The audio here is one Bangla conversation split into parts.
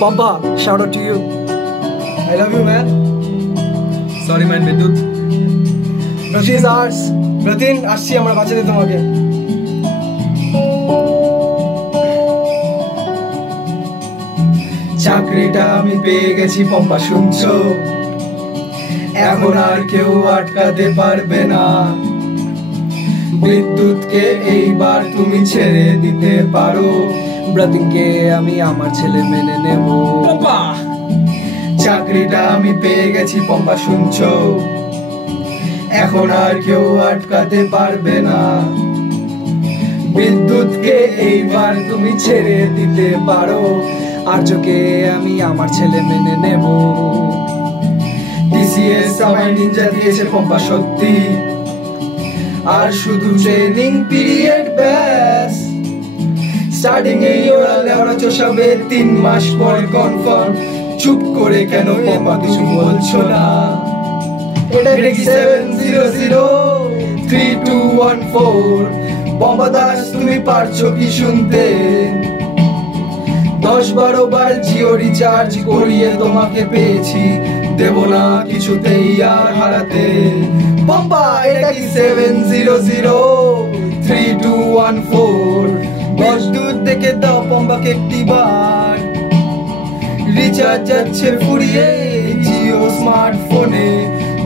Pampa, shout out to you. I love you, man. Sorry, man, Vidyut. She is ours. Pratin, আসছি আমরা বাঁচাতে তোমাকে। চাকরিটা আমি পেয়ে গেছি পম্পা, শুনছো? এখন আর কেউ আটকাতে পারবে না। বিদ্যুৎকে এইবার তুমি ছেড়ে দিতে পারো। ব্রাতিনকে আমি আমার ছেলে মেনে নেব। পম্পা, চাকরিটা আমি পেয়ে গেছি পম্পা, শুনছো? এখন আর কেউ আটকাতে পারবে না। বিদ্যুৎকে এইবার তুমি ছেড়ে দিতে পারো। আর্যকে আমি আমার ছেলে মেনে নেব। টিসিএস আমায় নিনজা দিয়েছে পম্পা, সত্যি। আর শুধু ট্রেনিং পিরিয়ড ব্যাস। স্টার্টিং এই ওরা লেওড়া চষাবে 3 মাস পর কনফার্ম। চুপ করে কেন পম্পা কিছু বলছো না? এটা কি 7003214? পম্পা দাস, তুমি পারছো কি শুনতে? 10-12 বার জিও রিচার্জ করিয়ে তোমাকে পেয়েছি, দেব না কিছুতেই আর হারাতে। পম্পা, এটা কি 7003214? দূর থেকে দাও পম্পাকে একটিবার। রিচার্জ যাচ্ছে ফুরিয়ে জিও স্মার্টফোনে,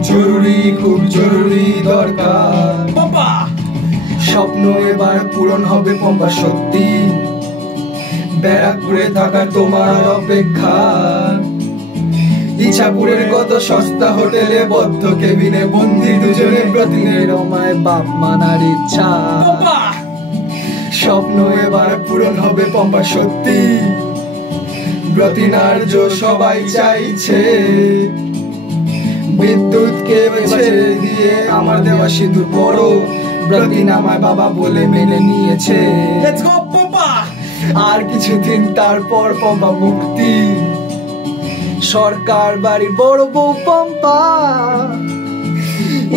জরুরি, খুব জরুরি দরকার। পম্পা, স্বপ্ন এবার পূরণ হবে পম্পা, সত্যি। ব্যারাকপুরে থাকার তোমার অপেক্ষা। ইছাপুরের কত সস্তা হোটেলে বদ্ধ কেবিনে বন্দি দুজনে, প্রতিদিনের আমায় বাপ মানার ইচ্ছা। স্বপ্ন এবার পূরণ হবে পম্পা, সত্যি। ব্রতিনার্য সবাই চাইছে বিদ্যুৎকে ছেড়ে দিয়ে আমার দেওয়া সিঁদুর বড়। ব্রতিন আমায় বাবা বলে মেনে নিয়েছে। Let's go Pampa. আর কিছুদিন তারপর পম্পা মুক্তি। সরকার বাড়ির বড় বউ পম্পা।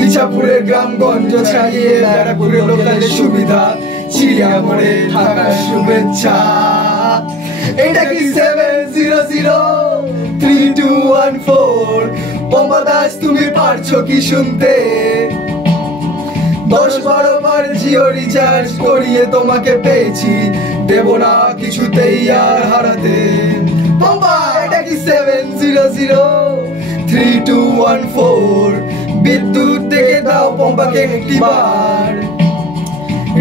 ইছাপুরের গ্রামগঞ্জ ছাড়িয়ে ব্যারাকপুরের লোকালের সুবিধা, চিড়িয়ামোড়ে থাকার শুভেচ্ছা। এটা কি 7003214? পম্পা দাস, তুমি পারছো কি শুনতে? 10-12 বার জিও রিচার্জ করিয়ে তোমাকে পেয়েছি, দেব না কিছুতেই আর হারাতে। পম্পা, এটা কি 7003214? বিদ্যুৎ থেকে দাও পম্পাকে একটিবার।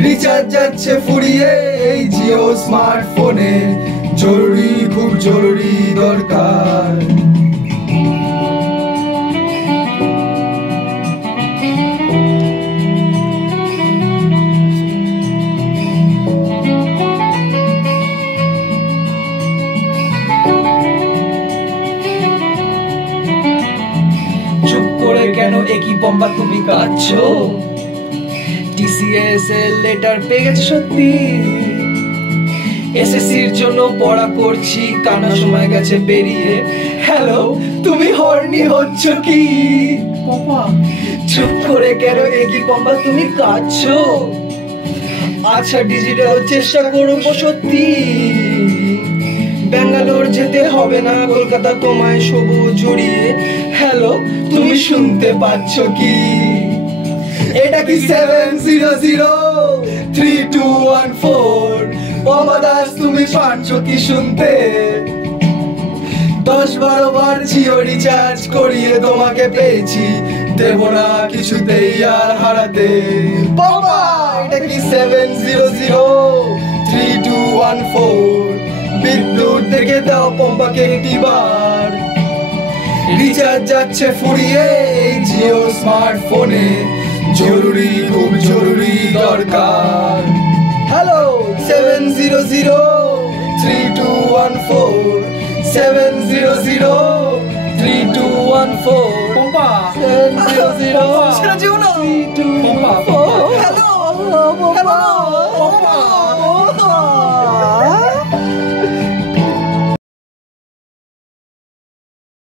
রিচার্জ যাচ্ছে ফুরিয়ে এই জিও স্মার্টফোনে, জরুরি, খুব জরুরি দরকার। চুপ করে কেন একই পম্পা তুমি কাঁদছো? টিসিএস এর লেটার পেয়ে গেছে সত্যি। এসএসসির জন্য পড়া করছি, কানা সময় গেছে পেরিয়ে। হ্যালো, তুমি হর্নি হচ্ছ কি? পম্পা, চুপ করে কেন একই পম্পা তুমি কাঁদছো? আচ্ছা, ডিজিটাল চেষ্টা করবো সত্যি। ব্যাঙ্গালোর যেতে হবে না, কলকাতা তোমায় সবুজ জড়িয়ে। হ্যালো, তুমি শুনতে পাচ্ছ কি? এটা কি 7003214? পম্পা দাস, তুমি পারছো কি শুনতে? 10-12 বার জিও রিচার্জ করিয়ে তোমাকে পেয়েছি, দেব না কিছুতেই আর হারাতে। পম্পা, এটা কি 7003214? বিদ্যুৎ থেকে দাও পম্পাকে একটিবার। রিচার্জ যাচ্ছে ফুরিয়ে এই জিও স্মার্টফোনে, জরুরি, খুব জরুরি দরকার। হ্যালো, 7003214, 7003214। পম্পা,